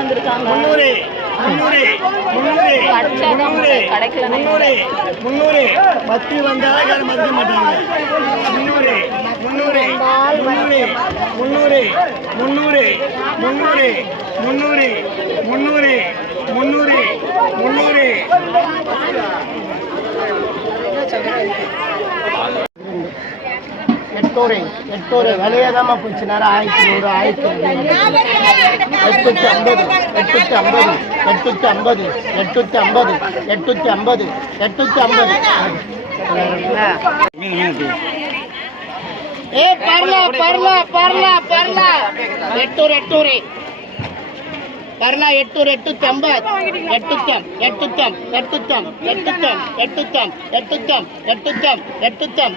வந்திருக்காங்க. 300 பத்தி வந்தா யாரும் மதிக்க மாட்டாங்க. 300 300 300 300 300 300 300 300 300 300 800 விலையதாம்மா போச்சு. நேரம் 1100 850 850 850 850 850 850 ஏ பரலா பரலா பரலா பரலா 800 800 பரலா 800 850 800 800 800 800 800 800 800 800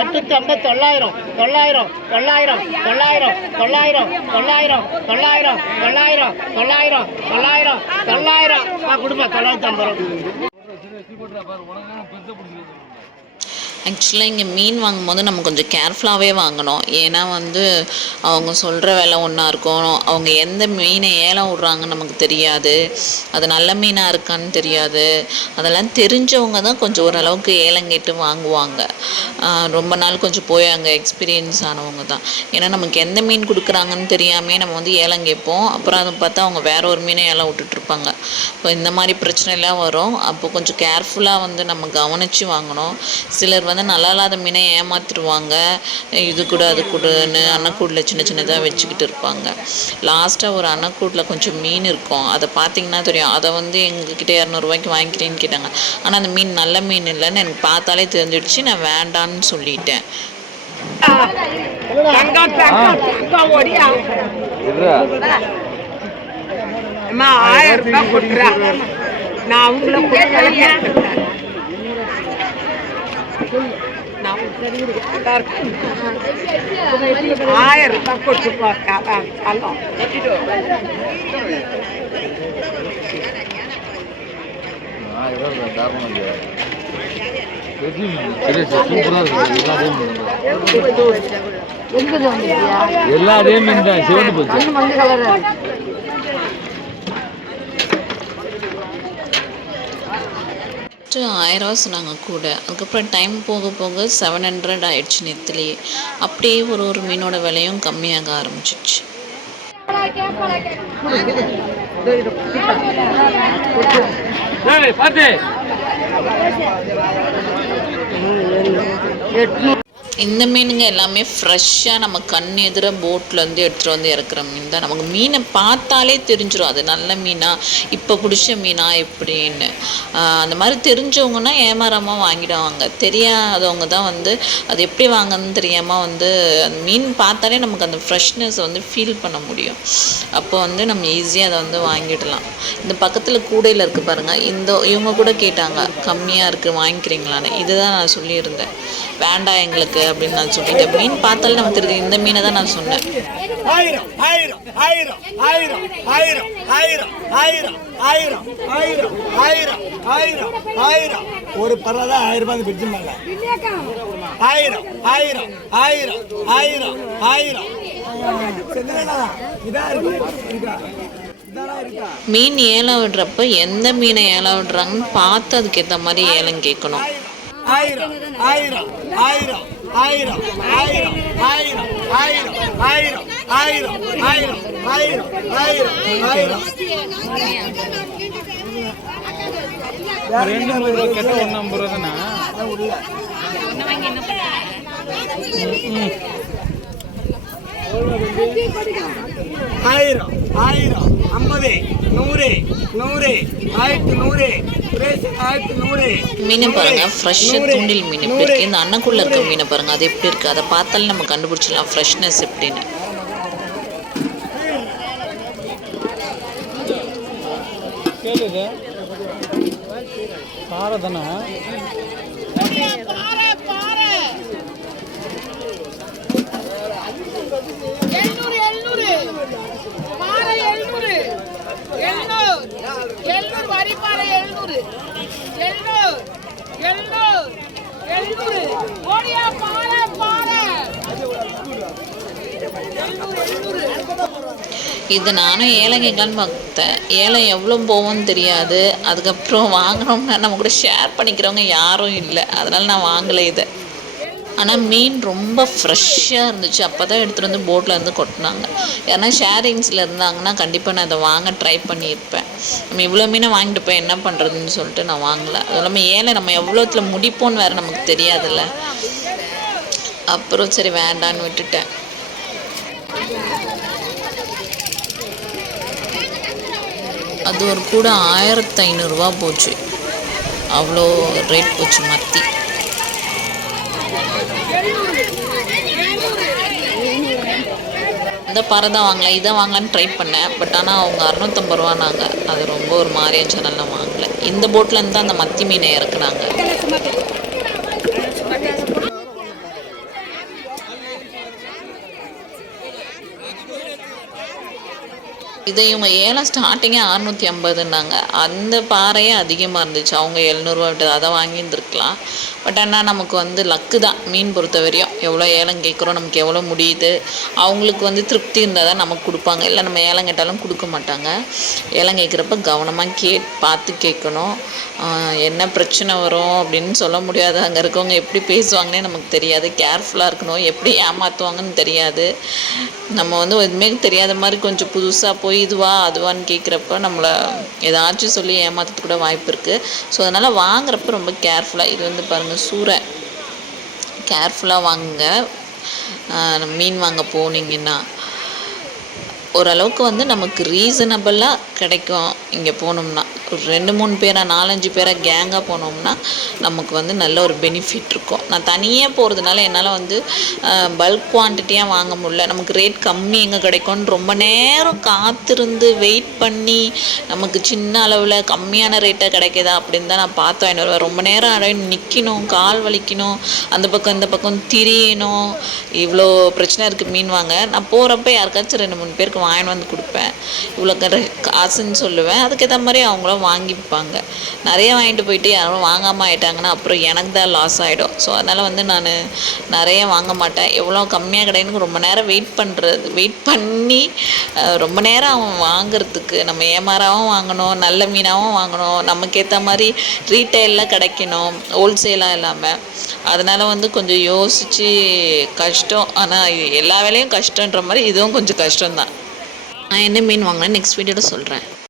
850 900 900 900 900 900 900 900 900 900 900 900 குடும்பம் 950. ஆக்சுவலாக இங்கே மீன் வாங்கும்போது நம்ம கொஞ்சம் கேர்ஃபுல்லாகவே வாங்கணும். ஏன்னா வந்து அவங்க சொல்கிற விலை ஒன்றா இருக்கும், அவங்க எந்த மீனை ஏலம் விட்றாங்கன்னு நமக்கு தெரியாது, அது நல்ல மீனாக இருக்கான்னு தெரியாது. அதெல்லாம் தெரிஞ்சவங்க தான் கொஞ்சம் ஓரளவுக்கு ஏலம் கேட்டு வாங்குவாங்க. ரொம்ப நாள் கொஞ்சம் போய் அங்கே எக்ஸ்பீரியன்ஸ் ஆனவங்க தான். ஏன்னா நமக்கு எந்த மீன் கொடுக்குறாங்கன்னு தெரியாமே நம்ம வந்து ஏலம் கேட்போம். அப்புறம் அதை பார்த்தா அவங்க வேற ஒரு மீனை ஏலம் விட்டுட்ருப்பாங்க. இப்போ இந்த மாதிரி பிரச்சனைலாம் வரும். அப்போ கொஞ்சம் கேர்ஃபுல்லாக வந்து நம்ம கவனித்து வாங்கணும். சிலர் வந்து நல்லா இல்லாத மீனை ஏமாற்றிடுவாங்க. இது கூட அது கூடன்னு அன்னக்கூடில் சின்ன சின்னதாக வச்சுக்கிட்டு இருப்பாங்க. லாஸ்ட்டாக ஒரு அன்னக்கூடில் கொஞ்சம் மீன் இருக்கும், அதை பார்த்தீங்கன்னா தெரியும். அதை வந்து எங்ககிட்ட 200 ரூபாய்க்கு வாங்கிக்கிறேன்னு கேட்டாங்க. ஆனால் அந்த மீன் நல்ல மீன் இல்லைன்னு எனக்கு பார்த்தாலே தெரிஞ்சிடுச்சு. நான் வேண்டான்னு சொல்லிட்டேன். நான் உங்களை 1000 ரூபாய் கொடுத்து போக்கலாம். எல்லாரையும் மீன் தான் சிவந்து போச்சு. 1000 சொன்னாங்க கூட. அதுக்கப்புறம் டைம் போக போக 700 ஆயிடுச்சு நெத்திலேயே. அப்படியே ஒரு மீனோட விலையும் கம்மியாக ஆரம்பிச்சிடுச்சு. இந்த மீனுங்க எல்லாமே ஃப்ரெஷ்ஷாக நம்ம கண் எதிர போட்லேருந்து எடுத்துகிட்டு வந்து இறக்குற மீன் தான். நமக்கு மீனை பார்த்தாலே தெரிஞ்சிடும் அது நல்ல மீனா, இப்போ பிடிச்ச மீனா எப்படின்னு. அந்த மாதிரி தெரிஞ்சவங்கன்னா ஏமாறாமல் வாங்கிடுவாங்க. தெரியாதவங்க தான் வந்து அது எப்படி வாங்கன்னு தெரியாமல் வந்து அந்த மீன் பார்த்தாலே நமக்கு அந்த ஃப்ரெஷ்னஸ் வந்து ஃபீல் பண்ண முடியும். அப்போ வந்து நம்ம ஈஸியாக அதை வந்து வாங்கிடலாம். இந்த பக்கத்தில் கூடையில் இருக்குது பாருங்கள், இவங்க கூட கேட்டாங்க கம்மியாக இருக்குது வாங்கிக்கிறீங்களான்னு. இதுதான் நான் சொல்லியிருந்தேன், வேண்டாம் எங்களுக்கு அப்படின்னு நான் சொல்லிட்டேன். இந்த மீன் பார்த்தாலே நமக்கு தெரியுது, இந்த மீனை தான் நான் சொன்னேன். 1000 1000 1000 1000 1000 1000 1000 1000 1000 1000 1000 ஒரு பரவாயில்ல 1000 ரூபாய் பிடிச்சு மேல 1000 1000 1000 1000 1000 மீன் ஏலம் விடுறப்ப எந்த மீனை ஏலம் விடுறாங்கன்னு பார்த்து அதுக்கேற்ற மாதிரி ஏலம் கேட்கணும். 1000 1000 1000 1000 1000 1000 1000 1000 1000 1000 1000 1000 250 கெட்ட 150 தானா? 1000 1000 50 100 100 1100 1100 மீனை பாருங்க, ஃப்ரெஷ்ஷாக தூண்டில் மீன் எப்படி இருக்கு. இந்த அன்னக்குள்ள இருக்க மீனை பாருங்க, அது எப்படி இருக்கு. அதை பார்த்தாலே நம்ம கண்டுபிடிச்சிடலாம் ஃப்ரெஷ்னஸ் எப்படின்னு. கேளுது பாறை தானே? இது நானும் ஏலம் கேட்கலான்னு பார்த்தேன். ஏலம் எவ்வளோ போகும்னு தெரியாது. அதுக்கப்புறம் வாங்கினோம்னா நம்ம கூட ஷேர் பண்ணிக்கிறவங்க யாரும் இல்லை. அதனால் நான் வாங்கலை இதை. ஆனால் மீன் ரொம்ப ஃப்ரெஷ்ஷாக இருந்துச்சு. அப்போ தான் எடுத்துகிட்டு வந்து போட்டில் இருந்து கொட்டினாங்க. ஏன்னா ஷேரிங்ஸில் இருந்தாங்கன்னா கண்டிப்பாக நான் இதை வாங்க ட்ரை பண்ணியிருப்பேன். நம்ம இவ்வளோ மீனை வாங்கிட்டு போய் என்ன பண்ணுறதுன்னு சொல்லிட்டு நான் வாங்கலை. அதுவும் இல்லாமல் ஏழை நம்ம எவ்வளோத்தில் முடிப்போன்னு வேறு நமக்கு தெரியாதுல்ல. அப்புறம் சரி வேண்டான்னு விட்டுட்டேன். அது ஒரு கூட 1500 போச்சு. அவ்வளோ ரேட் போச்சு மத்தி. இந்த பாறை தான் வாங்கலாம், இதை வாங்கலான்னு ட்ரை பண்ணேன். பட் ஆனால் அவங்க 650 ரூபானாங்க. அது ரொம்ப ஒரு மாதிரியா சேனல் நான் வாங்கலை. இந்த போட்டில் இருந்து அந்த மத்தி மீனை இறக்குனாங்க. இதை இவங்க ஏலம் ஸ்டார்டிங்கே 650ன்னாங்க. அந்த பாறையே அதிகமாக இருந்துச்சு. அவங்க 700 விட்டு அதை வாங்கியிருந்துருக்கலாம். பட் ஆனால் நமக்கு வந்து லக்கு தான் மீன் பொறுத்த வரையும். எவ்வளோ ஏலம் கேட்குறோம், நமக்கு எவ்வளோ முடியுது, அவங்களுக்கு வந்து திருப்தி இருந்தால் தான் நமக்கு கொடுப்பாங்க. இல்லை நம்ம ஏலம் கேட்டாலும் கொடுக்க மாட்டாங்க. ஏலம் கேட்குறப்ப கவனமாக பார்த்து கேட்கணும். என்ன பிரச்சனை வரும் அப்படின்னு சொல்ல முடியாது. அங்கே இருக்கவங்க எப்படி பேசுவாங்கன்னே நமக்கு தெரியாது. கேர்ஃபுல்லாக இருக்கணும். எப்படி ஏமாற்றுவாங்கன்னு தெரியாது. நம்ம வந்து எதுவுமே தெரியாத மாதிரி கொஞ்சம் புதுசாக போய் இதுவா அதுவான்னு கேட்குறப்ப நம்மளை ஏதாச்சும் சொல்லி ஏமாத்துறது கூட வாய்ப்பு இருக்குது. ஸோ அதனால் வாங்குறப்ப ரொம்ப கேர்ஃபுல்லாக. இது வந்து பாருங்கள் சூறை. கேர்ஃபுல்லாக வாங்குங்க மீன் வாங்க போனீங்கன்னா. ஓரளவுக்கு வந்து நமக்கு ரீசனபிளாக கிடைக்கும். இங்கே போனோம்னா ஒரு 2-3 பேராக 4-5 பேராக கேங்காக போனோம்னா நமக்கு வந்து நல்ல ஒரு பெனிஃபிட் இருக்கும். நான் தனியாக போகிறதுனால என்னால் வந்து பல்க் குவான்டிட்டியாக வாங்க முடியல. நமக்கு ரேட் கம்மி எங்கே கிடைக்கும்னு ரொம்ப நேரம் காத்திருந்து வெயிட் பண்ணி நமக்கு சின்ன அளவில் கம்மியான ரேட்டாக கிடைக்கிதா அப்படின்னு தான் நான் பார்த்தேன். என்னோட ரொம்ப நேரம் அடையும் நிற்கணும், கால் வலிக்கணும், அந்த பக்கம் இந்த பக்கம் திரியணும். இவ்வளோ பிரச்சனை இருக்குது மீன் வாங்க. நான் போகிறப்ப யாருக்காச்சும் 2-3 பேருக்கு வாங்கிட்டு வந்து கொடுப்பேன். இவ்வளோ காசுன்னு சொல்லுவேன். அதுக்கேற்ற மாதிரி அவங்களும் வாங்கிப்பாங்க. நிறைய வாங்கிட்டு போயிட்டு யாரும் வாங்காமல் ஆகிட்டாங்கன்னா அப்புறம் எனக்கு தான் லாஸ் ஆகிடும். ஸோ அதனால் வந்து நான் நிறைய வாங்க மாட்டேன். எவ்வளோ கம்மியாக கிடைக்குன்னு ரொம்ப நேரம் வெயிட் பண்ணி ரொம்ப நேரம் அவன் வாங்குறதுக்கு நம்ம ஏமாறாகவும் வாங்கணும், நல்ல மீனாகவும் வாங்கணும், நமக்கு ஏற்ற மாதிரி ரீட்டைலில் கிடைக்கணும், ஹோல்சேலாக இல்லாமல். அதனால் வந்து கொஞ்சம் யோசித்து கஷ்டம். ஆனால் இது எல்லா வேலையும் கஷ்டன்ற மாதிரி இதுவும் கொஞ்சம் கஷ்டம்தான். நான் என்ன மீன் வாங்கினேன் நெக்ஸ்ட் வீடியோவில் சொல்கிறேன்.